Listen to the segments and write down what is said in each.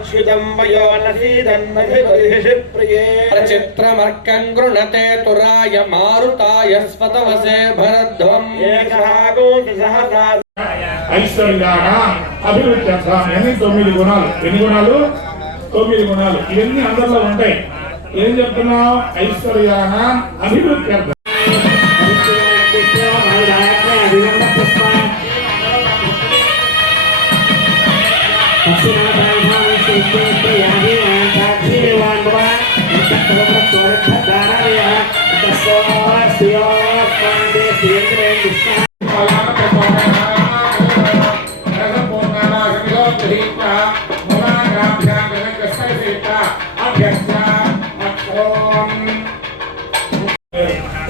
च्युतं वयो नसीदन्नभिबर्हिषि प्रिये चित्रमर्कं गृणते तुराय मारुताय स्वतवसे भरध्वम् एकः गोसहसा ఐశ్వర్యాన అభివృద్ధి అర్థం ఎన్ని తొమ్మిది గుణాలు ఎన్ని గుణాలు తొమ్మిది గుణాలు ఇవన్నీ అందరిలో ఉంటాయి ఏం చెప్తున్నావు ఐశ్వర్యాన అభివృద్ధి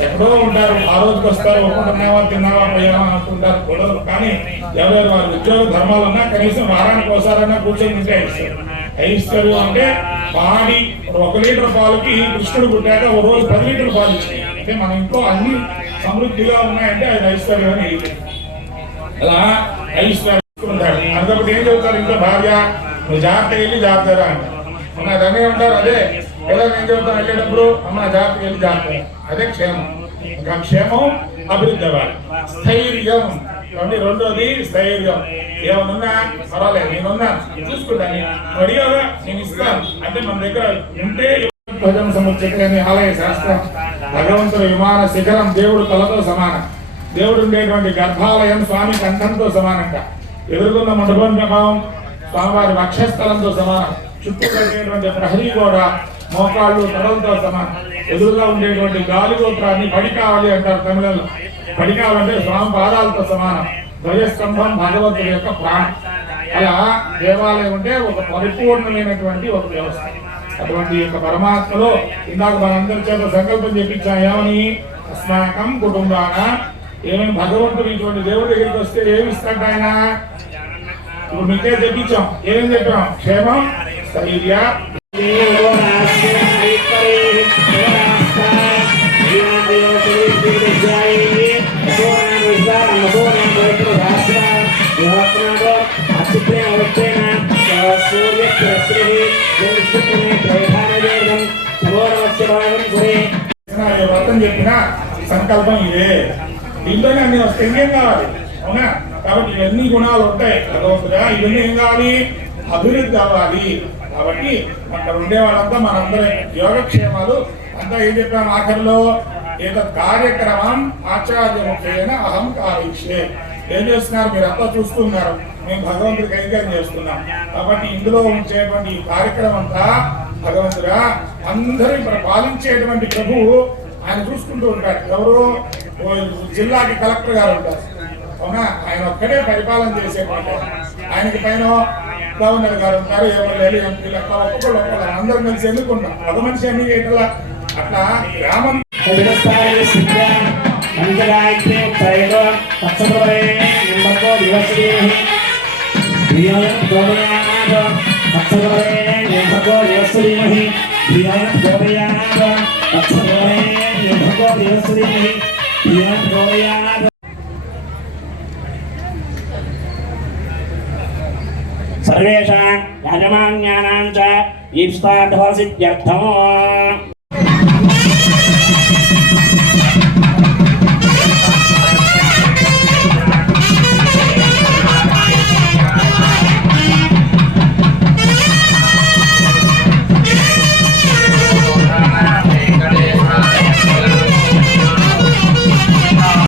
ఎక్కడో ఉంటారు ఆ రోజుకి వస్తారు ఒప్పుకున్నావా తిన్నావా పోయావా అనుకుంటారు గొడవలు. కానీ ఎవరెవరు వారి ఉద్యోగ ధర్మాలన్నా కనీసం వారానికి ఒకసారన్నా కూర్చొని తింటే ఐశ్వర్యం అంటే పాడి ఒక లీటర్ పాలకి కృష్ణుడు పుట్టాక ఒక రోజు పది లీటర్ పాలు ఇచ్చాయి అంటే మన ఇంట్లో అన్ని సమృద్ధిగా ఉన్నాయంటే అది ఐశ్వర్యం అని అలా ఐశ్వర్యం ఉంటాడు ఏం చెబుతారు ఇంట్లో భార్య? నువ్వు జాగ్రత్త వెళ్ళి జాగ్రత్తగా అంటారు. మన ఉంటారు అదే ఏదో ఏం చెబుతాను వెళ్ళేటప్పుడు అమ్మ జాగ్రత్త వెళ్ళి జాగ్రత్త అదే క్షేమం. ఇంకా క్షేమం అభివృద్ధి అవ్వాలి. స్థైర్యం. కాబట్టి రెండోది స్థైర్యం. ఏమన్నా పర్వాలేదు నేనున్నా చూసుకుంటాను నువ్వు అడిగావా నేను ఇస్తాను. అంటే మన దగ్గర ఉంటే భజన సముచ్చకని ఆలయ శాస్త్రం భగవంతుడు విమాన శిఖరం దేవుడు తలతో సమానం. దేవుడు ఉండేటువంటి గర్భాలయం స్వామి కంఠంతో సమానంట. ఎదుర్కొన్న మండపం ప్రభావం స్వామివారి వక్షస్థలంతో సమానం. చుట్టూ కలిగేటువంటి ప్రహరీ కూడా మోకాళ్ళు తొడలతో సమానం ఎదురుగా ఉండేటువంటి గాలి గోత్రాన్ని పడి కావాలి అంటారు తమిళంలో. పడి కావాలంటే స్వామి పాదాలతో సమానం. ధ్వజస్తంభం భగవంతుడి యొక్క ప్రాణం. అలా దేవాలయం అంటే ఒక పరిపూర్ణమైనటువంటి ఒక వ్యవస్థ. అటువంటి యొక్క పరమాత్మలో ఇందాక మనందరి చేత సంకల్పం చెప్పించాం ఏమని? అస్మాకం కుటుంబాన. ఏమని? భగవంతుడు ఇటువంటి దేవుడి దగ్గరికి వస్తే ఏమి ఇస్తాడు ఆయన? ఇప్పుడు మీకే చెప్పించాం ఏం చెప్పాం క్షేమం స్థైర్య వ్రతం చెప్పిన సంకల్పం ఇదే. దీంతోనే అన్ని వస్తే ఇంకేం కావాలి? అవునా? కాబట్టి ఇవన్నీ గుణాలు ఉంటాయి. భగవంతుడా ఇవన్నీ ఏం కావాలి? అభివృద్ధి కావాలి కాబట్టి అక్కడ ఉండే వాళ్ళంతా మనందరి యోగక్షేమాలు. అంతా ఏం చెప్పాను ఆఖరిలో? ఏదో కార్యక్రమం ఆచార్యముఖేన అహం కారీక్షే. ఏం చేస్తున్నారు? మీరు అంతా చూస్తున్నారు. మేము భగవంతుడికి కైంకర్యం చేస్తున్నాం. కాబట్టి ఇందులో ఉంచేటువంటి ఈ కార్యక్రమం అంతా భగవంతుడా అందరూ ఇక్కడ పాలించేటువంటి ప్రభువు ఆయన చూసుకుంటూ ఉంటాడు. ఎవరు? ఓ జిల్లాకి కలెక్టర్ గారు ఉంటారు. అవునా? ఆయన ఒక్కడే పరిపాలన చేసేటువంటి ఆయనకి పైన గవర్నర్ గారు ఉన్నారు ఎవరు ఎంపీలు అట్లా ఒక్కొక్కరు ఒక్కొక్కరు అందరం కలిసి ఎందుకున్నా ఒక మనిషి అన్ని ఇట్లా అట్లా గ్రామం సర్వేషాం యాజమాన్యానాం చ ఈప్స్తార్థవసిద్ధ్యర్థం